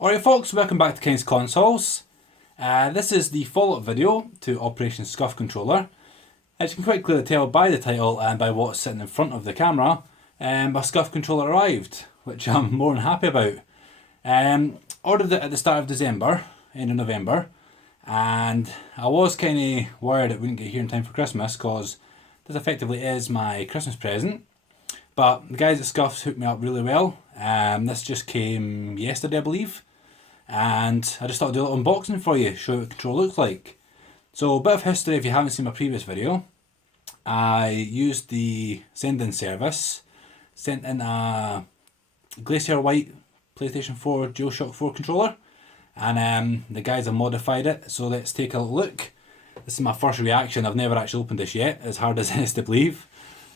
Alright folks, welcome back to Ken's Consoles. This is the follow-up video to Operation Scuf Controller. As you can quite clearly tell by the title and by what's sitting in front of the camera, my Scuf controller arrived, which I'm more than happy about. Ordered it at the start of December, end of November, and I was kind of worried it wouldn't get here in time for Christmas because this effectively is my Christmas present. But the guys at Scuf's hooked me up really well. This just came yesterday, I believe. And I just thought I'd do a little unboxing for you, show you what the controller looks like. So a bit of history if you haven't seen my previous video. I used the send-in service, sent in a Glacier White PlayStation 4 DualShock 4 controller. And the guys have modified it, so let's take a look. This is my first reaction, I've never actually opened this yet, as hard as it is to believe.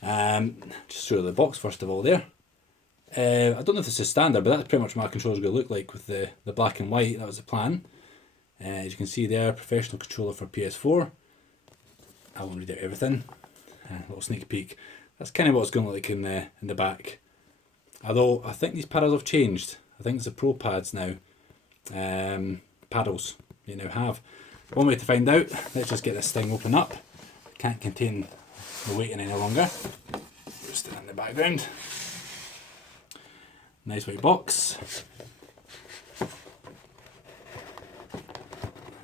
Just show the box first of all there. I don't know if this is standard, but that's pretty much what my controller's going to look like with the black and white. That was the plan. As you can see there, professional controller for PS4. I won't read out everything. A little sneak peek. That's kind of what it's going to look like in the back. Although I think these paddles have changed. I think it's the Pro pads now. Paddles you now have. One way to find out. Let's just get this thing open up. Can't contain the weight any longer. Just in the background. Nice white box.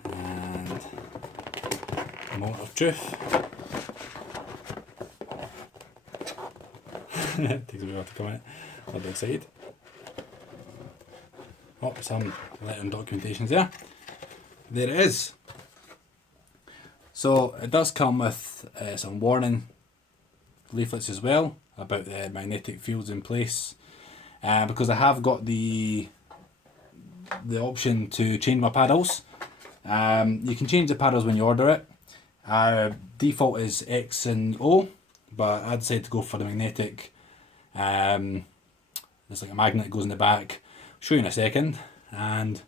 And a moment of truth. Takes a bit to come out. I'll be excited. Oh, some letter and documentations there. There it is. So it does come with some warning leaflets as well about the magnetic fields in place. Because I have got the option to change my paddles. You can change the paddles when you order it. Default is X and O, but I decided to go for the magnetic. There's like a magnet that goes in the back. I'll show you in a second. And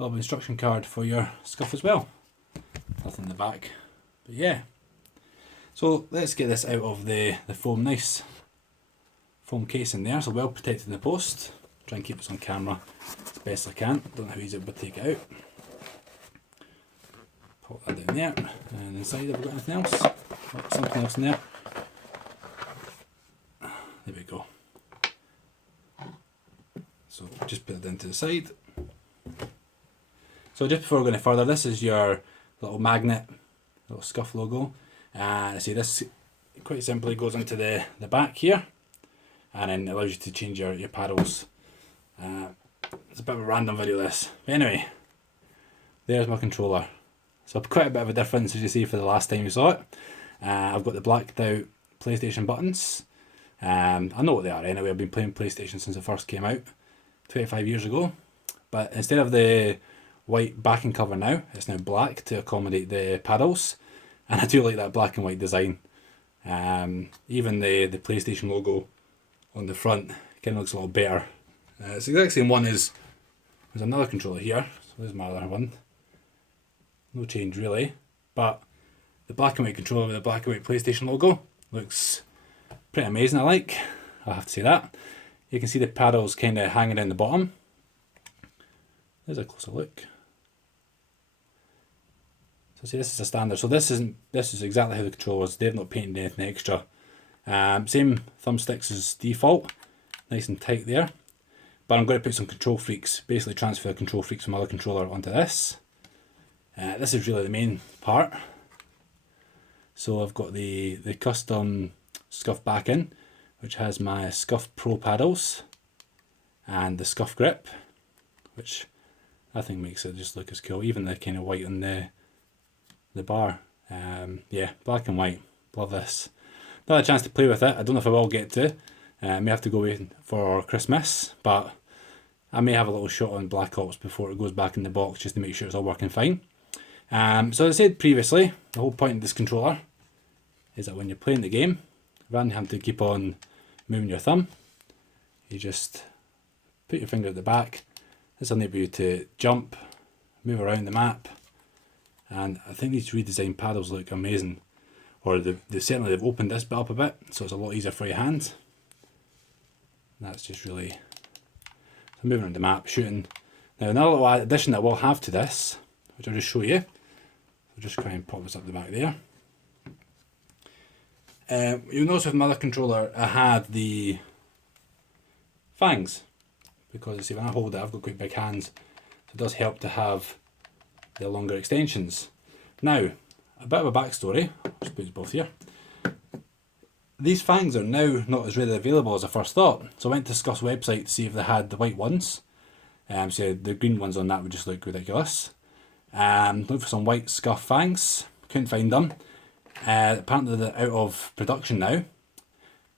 a little instruction card for your Scuf as well. Nothing in the back, but yeah. So let's get this out of the foam. Nice foam case in there, so well protected in the post. Try and keep this on camera as best I can. Don't know how easy it would take it out. Pop that down there. And inside, have we got anything else? Oh, something else in there. There we go. So just put it down to the side. So just before we go any further, this is your little magnet, little Scuf logo. And I see this quite simply goes into the back here. And then it allows you to change your paddles. It's a bit of a random video this. But anyway, there's my controller. So quite a bit of a difference as you see for the last time you saw it. I've got the blacked out PlayStation buttons. I know what they are anyway, I've been playing PlayStation since it first came out 25 years ago. But instead of the white backing cover now, it's now black to accommodate the paddles. And I do like that black and white design. Even the PlayStation logo on the front kind of looks a little better. It's the exact same one as there's another controller here, so there's my other one. No change really, but the black and white controller with the black and white PlayStation logo looks pretty amazing. I'll have to say that. You can see the paddles kind of hanging down the bottom. There's a closer look. So see, this is a standard. So this is exactly how the controller is. They've not painted anything extra. Same thumbsticks as default, nice and tight there. But I'm going to put some control freaks, basically transfer control freaks from other controller onto this. This is really the main part. So I've got the custom Scuf backing, which has my Scuf Pro paddles and the Scuf grip, which I think makes it just look as cool. Even the kind of white on the bar. Yeah, black and white. Love this. Not a chance to play with it. I don't know if I will get to. I may have to go wait for Christmas, but I may have a little shot on Black Ops before it goes back in the box just to make sure it's all working fine. So as I said previously, the whole point of this controller is that when you're playing the game, rather than having to keep on moving your thumb, you just put your finger at the back. This will enable you to jump, move around the map, and I think these redesigned paddles look amazing. Or they've opened this bit up a bit, so it's a lot easier for your hands. That's just really, so moving around the map, shooting, Now another little addition that we'll have to this, which I'll just show you. I'll just try and pop this up the back there. You'll notice with my other controller I had the fangs, because see when I hold it I've got quite big hands, so it does help to have the longer extensions. Now, a bit of a backstory, I'll just put both here. These fangs are now not as readily available as I first thought, so I went to Scuf's website to see if they had the white ones. So the green ones on that would just look ridiculous. Looked for some white Scuf fangs, couldn't find them. Apparently they're out of production now.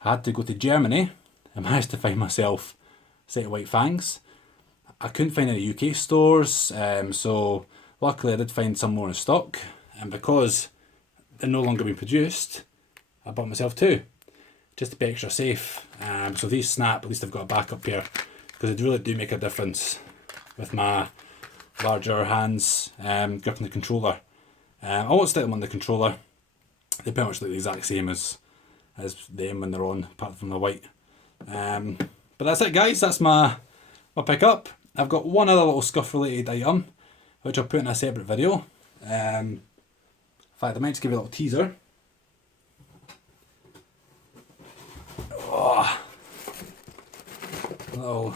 I had to go to Germany and managed to find myself a set of white fangs. I couldn't find any UK stores, so luckily I did find some more in stock, and because they're no longer being produced, I bought myself two, just to be extra safe. So if these snap, at least I've got a backup here, because they really do make a difference with my larger hands gripping the controller. I won't stick them on the controller. They pretty much look the exact same as them when they're on, apart from the white. But that's it, guys. That's my pickup. I've got one other little Scuf related item, which I'll put in a separate video. In fact, I might just give you a little teaser. Oh, a little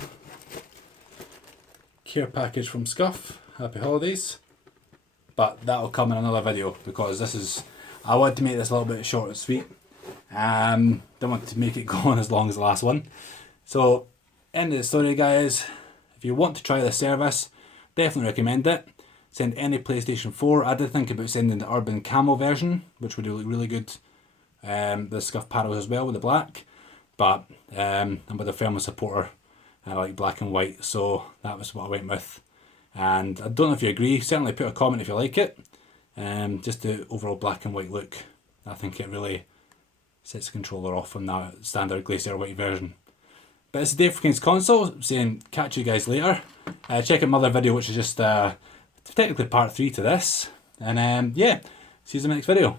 care package from Scuf. Happy holidays. But that'll come in another video, because this is, I wanted to make this a little bit short and sweet. Don't want to make it go on as long as the last one. So, end of the story, guys. If you want to try this service, definitely recommend it. Send any PlayStation 4. I did think about sending the Urban Camo version, which would look really good. The Scuf paddles as well with the black. But I'm with a firm supporter. I like black and white, so that was what I went with. And I don't know if you agree. Certainly put a comment if you like it. Just the overall black and white look. I think it really sets the controller off from that standard Glacier white version. But it's Dave for King's Console, saying catch you guys later. Check out my other video, which is just technically part 3 to this. And yeah, see you in the next video.